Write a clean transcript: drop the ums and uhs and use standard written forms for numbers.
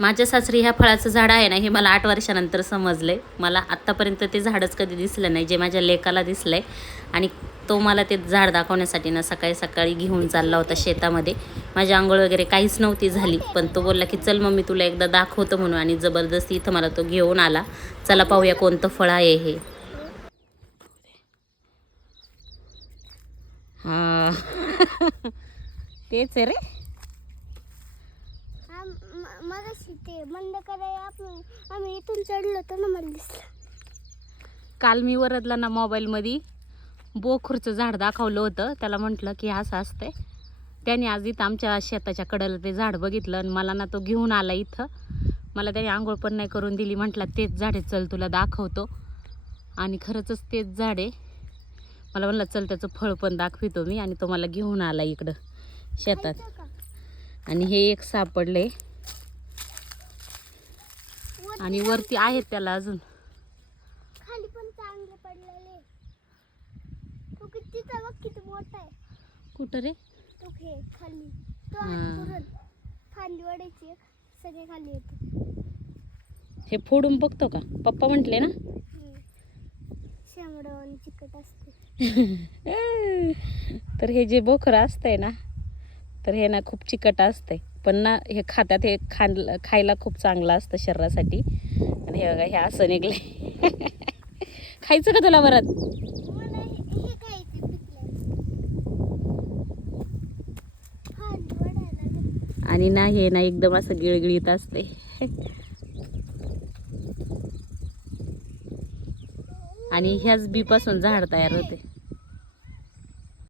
माझ्या सासरी ह्या फळाचं झाड आहे ना, हे मला 8 वर्षानंतर समजलं आहे. मला आत्तापर्यंत ते झाडच कधी दिसलं नाही, जे माझ्या लेकाला दिसलं आहे. आणि तो मला ते झाड दाखवण्यासाठी ना सकाळी सकाळी घेऊन चालला होता शेतामध्ये. माझी अंघोळ वगैरे काहीच नव्हती झाली, पण तो बोलला की चल मम्मी तुला एकदा दाखवतो म्हणून, आणि जबरदस्ती इथं मला तो घेऊन आला. चला पाहूया कोणतं फळ आहे हे. हां तेच आहे रे. मगाशी ते बंद करायला आम्ही इथून चढलो होतो ना, मला दिसलं. काल मी वरदला ना मोबाईलमध्ये बोखूरचं झाड दाखवलं होतं. त्याला म्हटलं की असं असतंय. त्याने आज इथं आमच्या शेताच्या कडेला ते झाड बघितलं आणि मला ना तो घेऊन आला इथं. मला त्याने आंघोळ पण नाही करून दिली. म्हटलं तेच झाड आहे, चल तुला दाखवतो. आणि खरंच तेच झाड आहे. मला म्हणलं चल त्याचं फळ पण दाखवितो मी, आणि तो मला घेऊन आला इकडं शेतात. आणि हे एक सापडले आणि वरती आहेत त्याला अजून. खाली पण चांगले पडलेले. तो कितीचा बघ, किती मोठा आहे. कुठं रे? तो हे खाली, तो पुरण फांदी वाढायची, सगळे खाली येते. हे फोडून बघतो का? पप्पा म्हटले ना शेंबडं आणि चिकट असते. तर हे जे बोखर असतंय ना, तर हे ना खूप चिकट असतंय, पण ना हे खात्यात हे खायला खूप चांगलं असतं शरीरासाठी. आणि हे बघा, हे असं निघले. खायचं का तुला बरं? मला हे खायचे पिकले. आणि ना हे ना एकदम असं गिळगिळीत असते. आणि ह्याच बी पासून झाड तयार होते.